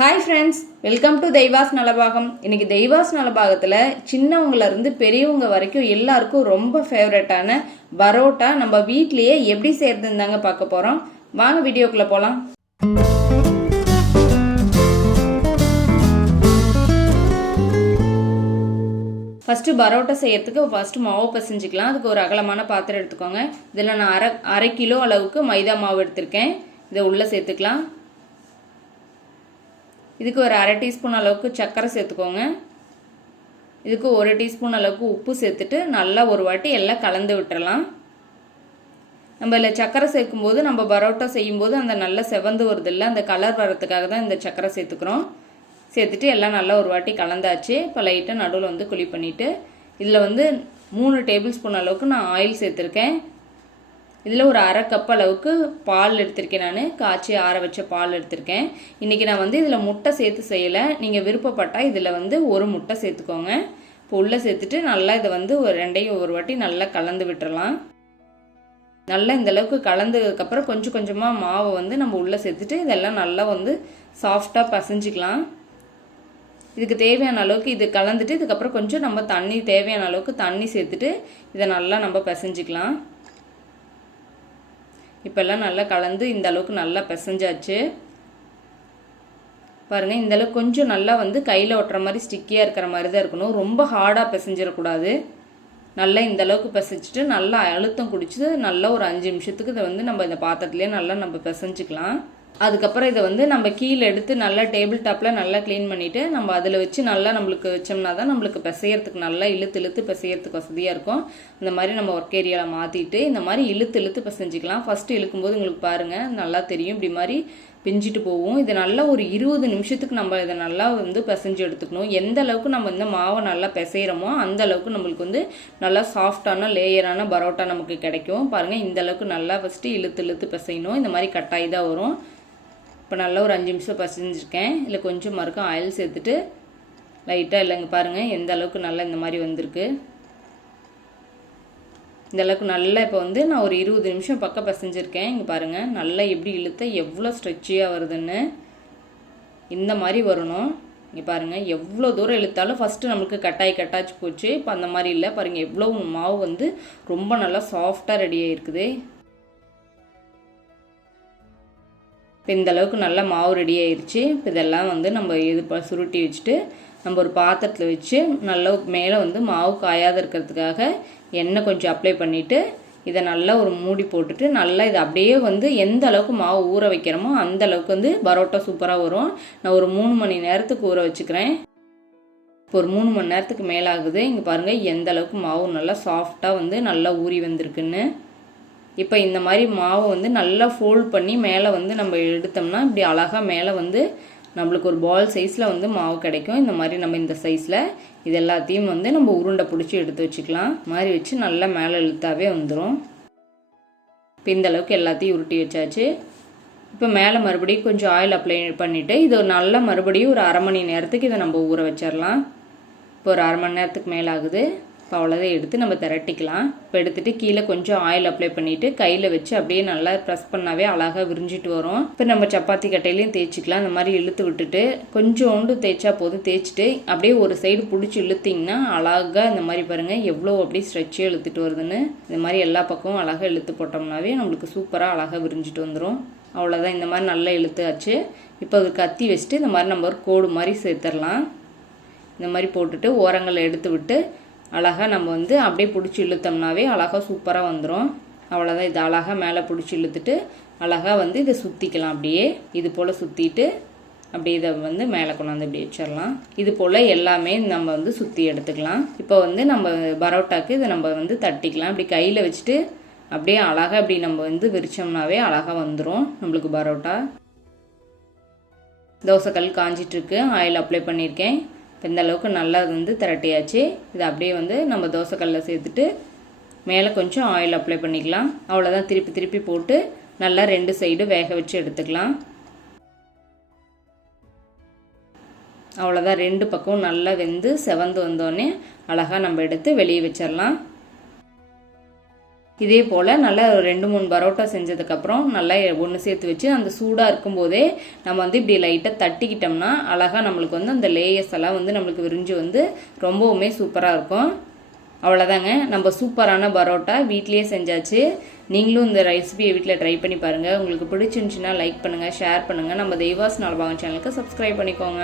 Hi friends, welcome to தெய்வாஸ் Nalabagam. இன்னைக்கு தெய்வாஸ் நலபாகத்தில் சின்னவங்கள இருந்து பெரியவங்க வரைக்கும் எல்லாருக்கும் ரொம்ப ஃபேவரட்டான பரோட்டா நம்ம வீட்லேயே எப்படி செய்யறதுன்னு தாங்க பார்க்க போகிறோம். வாங்க வீடியோக்குள்ளே போகலாம். ஃபஸ்ட்டு பரோட்டா செய்யறதுக்கு ஃபஸ்ட்டு மாவு பசைஞ்சிக்கலாம். அதுக்கு ஒரு அகலமான பாத்திரம் எடுத்துக்கோங்க. இதில் நான் அரை கிலோ அளவுக்கு மைதா மாவு எடுத்திருக்கேன். இதை உள்ளே சேர்த்துக்கலாம். இதுக்கு ஒரு அரை டீஸ்பூன் அளவுக்கு சர்க்கரை சேர்த்துக்கோங்க. இதுக்கு ஒரு டீஸ்பூன் அளவுக்கு உப்பு சேர்த்துட்டு நல்லா ஒரு வாட்டி எல்லாம் கலந்து விட்டுறலாம். நம்ம இதில் சர்க்கரை சேர்க்கும்போது நம்ம பரோட்டா செய்யும்போது அந்த நல்லா செவந்து வருது இல்லை, அந்த கலர் வரத்துக்காக தான் இந்த சர்க்கரை சேர்த்துக்கிறோம். சேர்த்துட்டு எல்லாம் நல்லா ஒரு வாட்டி கலந்தாச்சு. இப்போ லைட்டாக நடுவில் வந்து குழி பண்ணிவிட்டு இதில் வந்து 3 டேபிள் ஸ்பூன் அளவுக்கு நான் ஆயில் சேர்த்துருக்கேன். இதில் ஒரு அரை கப் அளவுக்கு பால் எடுத்திருக்கேன். நான் காய்ச்சி ஆற வச்ச பால் எடுத்திருக்கேன். இன்றைக்கி நான் வந்து இதில் முட்டை சேர்த்து செய்யலை. நீங்கள் விருப்பப்பட்டால் இதில் வந்து ஒரு முட்டை சேர்த்துக்கோங்க. இப்போ உள்ளே சேர்த்துட்டு நல்லா இதை வந்து ரெண்டையும் ஒரு வாட்டி நல்லா கலந்து விட்டுறலாம். நல்லா இந்தளவுக்கு கலந்ததுக்கப்புறம் கொஞ்சம் கொஞ்சமாக மாவை வந்து நம்ம உள்ளே சேர்த்துட்டு இதெல்லாம் நல்லா வந்து சாஃப்டாக பசைஞ்சிக்கலாம். இதுக்கு தேவையான அளவுக்கு இது கலந்துட்டு இதுக்கப்புறம் கொஞ்சம் நம்ம தண்ணி தேவையான அளவுக்கு தண்ணி சேர்த்துட்டு இதை நல்லா நம்ம பசைஞ்சிக்கலாம். இப்போல்லாம் நல்லா கலந்து இந்த அளவுக்கு நல்லா பிசைஞ்சாச்சு. பாருங்கள், இந்த அளவுக்கு கொஞ்சம் நல்லா வந்து கையில் ஒட்டுற மாதிரி ஸ்டிக்கியாக இருக்கிற மாதிரி தான் இருக்கணும். ரொம்ப ஹார்டாக பிசைஞ்சிடக்கூடாது. நல்லா இந்த அளவுக்கு பிசைச்சிட்டு நல்லா அழுத்தம் குடிச்சு நல்லா ஒரு 5 நிமிஷத்துக்கு இதை வந்து நம்ம இந்த பாத்திரத்துலேயே நல்லா நம்ம பிசைஞ்சிக்கலாம். அதுக்கப்புறம் இதை வந்து நம்ம கீழே எடுத்து நல்லா டேபிள் டாப்பில் நல்லா க்ளீன் பண்ணிவிட்டு நம்ம அதில் வச்சு நல்லா நம்மளுக்கு வச்சோம்னா தான் நம்மளுக்கு பிசையறதுக்கு நல்லா இழுத்து பிசையறதுக்கு வசதியாக இருக்கும். இந்த மாதிரி நம்ம ஒர்க் ஏரியாவில் மாற்றிட்டு இந்த மாதிரி இழுத்து பிசைஞ்சிக்கலாம். ஃபஸ்ட்டு இழுக்கும்போது உங்களுக்கு பாருங்கள் நல்லா தெரியும், இப்படி மாதிரி பிஞ்சிட்டு போகும். இது நல்லா ஒரு 20 நிமிஷத்துக்கு நம்ம இதை நல்லா வந்து பிசைஞ்சு எடுத்துக்கணும். எந்த அளவுக்கு நம்ம இந்த மாவை நல்லா பிசைகிறோமோ அந்த அளவுக்கு நம்மளுக்கு வந்து நல்லா சாஃப்டான லேயரான பரோட்டா நமக்கு கிடைக்கும். பாருங்கள், இந்த அளவுக்கு நல்லா ஃபஸ்ட்டு இழுத்து பிசையணும். இந்த மாதிரி கட்டாயி தான் வரும். இப்போ நல்லா ஒரு 5 நிமிஷம் பசைஞ்சிருக்கேன். இதில் கொஞ்சம் மறுக்கும் ஆயில் சேர்த்துட்டு லைட்டாக இல்லைங்க பாருங்கள் எந்த அளவுக்கு நல்லா இந்த மாதிரி வந்திருக்கு. இந்த அளவுக்கு நல்லா இப்போ வந்து நான் ஒரு 20 நிமிஷம் பக்கம் பசைஞ்சிருக்கேன். இங்கே பாருங்கள் நல்லா எப்படி இழுத்த எவ்வளோ ஸ்ட்ரெச்சியாக வருதுன்னு. இந்த மாதிரி வரணும். இங்கே பாருங்கள் எவ்வளோ தூரம் இழுத்தாலும் ஃபஸ்ட்டு நம்மளுக்கு கட்டாச்சு போச்சு. இப்போ அந்த மாதிரி இல்லை. பாருங்கள் எவ்வளோ மாவு வந்து ரொம்ப நல்லா சாஃப்டாக ரெடியாக இருக்குது. இப்போ இந்த அளவுக்கு நல்லா மாவு ரெடி ஆயிடுச்சு. இப்போ இதெல்லாம் வந்து நம்ம சுருட்டி வச்சுட்டு நம்ம ஒரு பாத்திரத்தில் வச்சு நல்லா மேலே வந்து மாவு காயாத இருக்கிறதுக்காக எண்ணெய் கொஞ்சம் அப்ளை பண்ணிவிட்டு இதை நல்லா ஒரு மூடி போட்டுட்டு நல்லா இதை அப்படியே வந்து எந்த அளவுக்கு மாவு ஊற வைக்கிறோமோ அந்த அளவுக்கு வந்து பரோட்டா சூப்பராக வரும். நான் ஒரு 3 மணி நேரத்துக்கு ஊற வச்சுக்கிறேன். இப்போ ஒரு 3 மணி நேரத்துக்கு மேலே ஆகுது. இங்கே பாருங்கள் எந்த அளவுக்கு மாவு நல்லா சாஃப்டாக வந்து நல்லா ஊறி வந்திருக்குன்னு. இப்போ இந்த மாதிரி மாவு வந்து நல்லா ஃபோல்ட் பண்ணி மேலே வந்து நம்ம எடுத்தோம்னா இப்படி அழகாக மேலே வந்து நம்மளுக்கு ஒரு பால் சைஸில் வந்து மாவு கிடைக்கும். இந்த மாதிரி நம்ம இந்த சைஸில் இது எல்லாத்தையும் வந்து நம்ம உருண்டை பிடிச்சி எடுத்து வச்சுக்கலாம். மாதிரி வச்சு நல்லா மேலே இழுத்தாவே வந்துடும். இப்போ இந்த அளவுக்கு எல்லாத்தையும் உருட்டி வச்சாச்சு. இப்போ மேலே மறுபடியும் கொஞ்சம் ஆயில் அப்ளை பண்ணிவிட்டு இது நல்லா மறுபடியும் ஒரு 1/2 மணி நேரத்துக்கு இதை நம்ம ஊற வச்சிடலாம். இப்போ ஒரு 1/2 மணி நேரத்துக்கு மேலே ஆகுது. இப்போ அவ்வளோதான் எடுத்து நம்ம திரட்டிக்கலாம். இப்போ எடுத்துகிட்டு கீழே கொஞ்சம் ஆயில் அப்ளை பண்ணிவிட்டு கையில் வச்சு அப்படியே நல்லா ப்ரெஸ் பண்ணாவே அழகாக விரிஞ்சிட்டு வரும். இப்போ நம்ம சப்பாத்தி கட்டையிலையும் தேய்ச்சிக்கலாம். இந்த மாதிரி இழுத்து விட்டுட்டு கொஞ்சோண்டு தேய்ச்சா போதும். தேய்ச்சிட்டு அப்படியே ஒரு சைடு பிடிச்சி இழுத்திங்கன்னா அழகாக இந்த மாதிரி பாருங்கள் எவ்வளோ அப்படியே ஸ்ட்ரெச்சியாக இழுத்துட்டு வருதுன்னு. இந்த மாதிரி எல்லா பக்கமும் அழகாக இழுத்து போட்டோம்னாவே நம்மளுக்கு சூப்பராக அழகாக விரிஞ்சிட்டு வந்துடும். அவ்வளோதான், இந்த மாதிரி நல்லா இழுத்தாச்சு. இப்போ அது கத்தி வச்சுட்டு இந்த மாதிரி நம்ம ஒரு கோடு மாதிரி சேர்த்துடலாம். இந்த மாதிரி போட்டுட்டு ஓரங்களை எடுத்து விட்டு அழகாக நம்ம வந்து அப்படியே பிடிச்சி இழுத்தோம்னாவே அழகாக சூப்பராக வந்துடும். அவ்வளோதான், இது அழகாக மேலே பிடிச்சி இழுத்துட்டு அழகாக வந்து இதை சுற்றிக்கலாம். அப்படியே இது போல் சுற்றிட்டு அப்படியே இதை வந்து மேலே கொண்டாந்து இப்படி வச்சிடலாம். இது போல் எல்லாமே நம்ம வந்து சுற்றி எடுத்துக்கலாம். இப்போ வந்து நம்ம பரோட்டாக்கு இதை நம்ம வந்து தட்டிக்கலாம். அப்படி கையில் வச்சுட்டு அப்படியே அழகாக இப்படி நம்ம வந்து விரிச்சோம்னாவே அழகாக வந்துடும் நம்மளுக்கு பரோட்டா. தோசைக்கல் காஞ்சிட்ருக்கு, ஆயில் அப்ளை பண்ணியிருக்கேன். இப்போ இந்த அளவுக்கு நல்லா வந்து திரட்டியாச்சு. இதை அப்படியே வந்து நம்ம தோசைக்கல்லில் சேர்த்துட்டு மேலே கொஞ்சம் ஆயில் அப்ளை பண்ணிக்கலாம். அவ்வளோதான், திருப்பி போட்டு நல்லா 2 சைடு வேக வச்சு எடுத்துக்கலாம். அவ்வளோதான், 2 பக்கம் நல்லா வெந்து செவந்து வந்தோடனே அழகாக நம்ம எடுத்து வெளியே வச்சிடலாம். இதே போல் நல்லா 2-3 பரோட்டா செஞ்சதுக்கப்புறம் நல்லா ஒன்று சேர்த்து வச்சு அந்த சூடாக இருக்கும்போதே நம்ம வந்து இப்படி லைட்டாக தட்டிக்கிட்டோம்னா அழகாக நம்மளுக்கு வந்து அந்த லேயர்ஸ் எல்லாம் வந்து நம்மளுக்கு விரிஞ்சு வந்து ரொம்பவுமே சூப்பராக இருக்கும். அவ்வளோதாங்க, நம்ம சூப்பரான பரோட்டா வீட்லேயே செஞ்சாச்சு. நீங்களும் இந்த ரெசிபியை வீட்டில் ட்ரை பண்ணி பாருங்கள். உங்களுக்கு பிடிச்சிருந்துச்சின்னா லைக் பண்ணுங்கள், ஷேர் பண்ணுங்கள். நம்ம தெய்வாஸ் நாள்பாகம் சேனலுக்கு சப்ஸ்கிரைப் பண்ணிக்கோங்க.